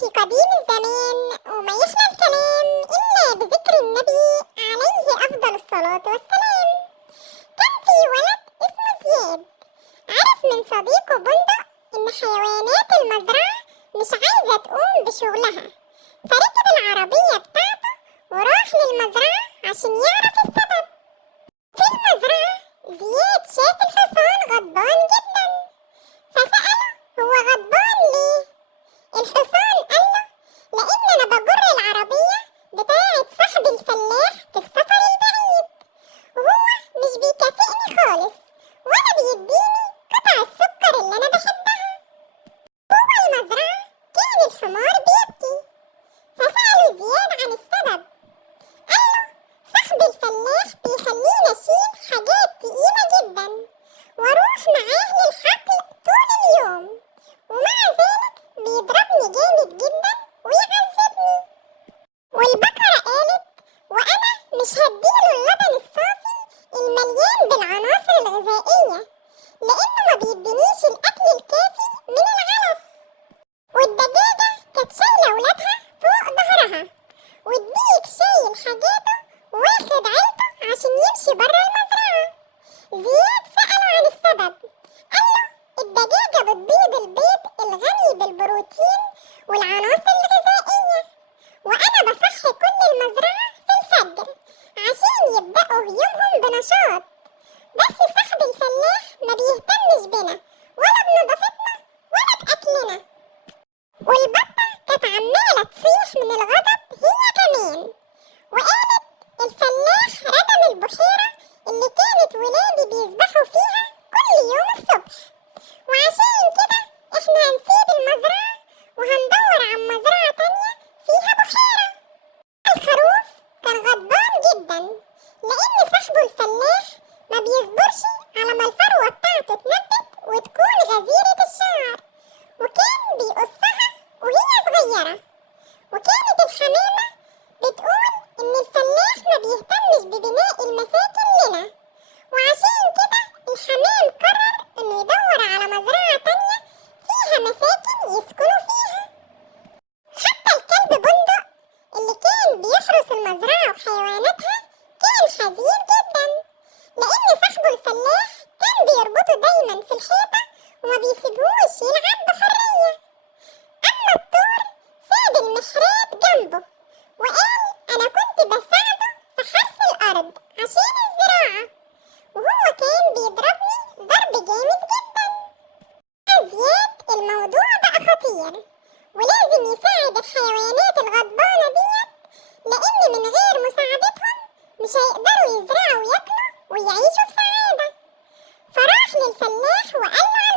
في قديم الزمان وما يخلى الكلام إلا بذكر النبي عليه أفضل الصلاة والسلام. كان في ولد اسمه زياد، عرف من صديقه بندق إن حيوانات المزرعة مش عايزة تقوم بشغلها، فركب العربية بتاعته وراح للمزرعة عشان يعرف السبب. في المزرعة زياد شاف الحصان غضبان جدا، فسأله هو غضبان ليه؟ الحصان قاله لأن أنا بجر العربية بتاعة صاحبي الفلاح في السفر البعيد، وهو مش بيكافئني خالص ولا بيديني قطع السكر اللي أنا بحبها. جوه المزرعة كان الحمار بيبكي، فسأله زياد عن السبب. قاله صاحبي الفلاح بيخليني أشيل حاجات تقيلة جدا وأروح معاه للحقل طول اليوم، ومع ذلك بيضربني جامد جدا ويعذبني. والبقرة قالت وأنا مش هديله اللبن الصافي المليان بالعناصر الغذائية لأنه ما بيدينيش الأكل الكافي من العلف. والدجاجة كانت شايلة ولادها فوق ظهرها، والديك شايل حاجاته واخد عيلته عشان يمشي برا المزرعة. زياد سأله عن السبب، قاله الدجاجة بتبيض البيض الغني بالبروتين والعناصر الغذائية، وأنا بصحي كل المزرعة في الفجر عشان يبدأوا يومهم بنشاط، بس صاحب الفلاح ما بيهتمش بنا ولا بنظافتنا ولا بأكلنا. والبطة كانت عمالة تصيح من الغضب هي كمان، وقالت الفلاح ردم البحيرة اللي كانت ولادي بيسبحوا فيها كل يوم الصبح، وعشان كده احنا هنسيب المزرعة وهندور عن مزرعة تانية فيها بحيرة. الخروف كان غضبان جدا لأن صاحبه الفلاح ما بيصبرش على ما الفروة بتاعته تنبت وتكون غزيرة الشعر، وكان بيقصها وهي صغيرة. وكانت الحمامة بتقول إن الفلاح ما بيهتمش ببناء المساكن لنا، وعشان كده الحمام قرر إنه يدور على مزرعة تانية فيها مساكن يسكنوا فيها. حتى الكلب بندق اللي كان بيحرس المزرعة وحيواناتها كان حزين جدا لأن صاحبه الفلاح كان بيربطه دايما في الحيطة وما بيسيبهوش يلعب بحرية. أما الطور ساب المحراب جنبه وقال أنا كنت بساعده في حرث الأرض عشان الزراعة، وهو كان بيضربني ضرب جامد جدا. زياد الموضوع بقى خطير ولازم يساعد الحيوانات الغضبانة ديت، لأن من غير مساعدتهم مش هيقدروا يزرعوا وياكلوا ويعيشوا في سعادة. فراح للفلاح وقال له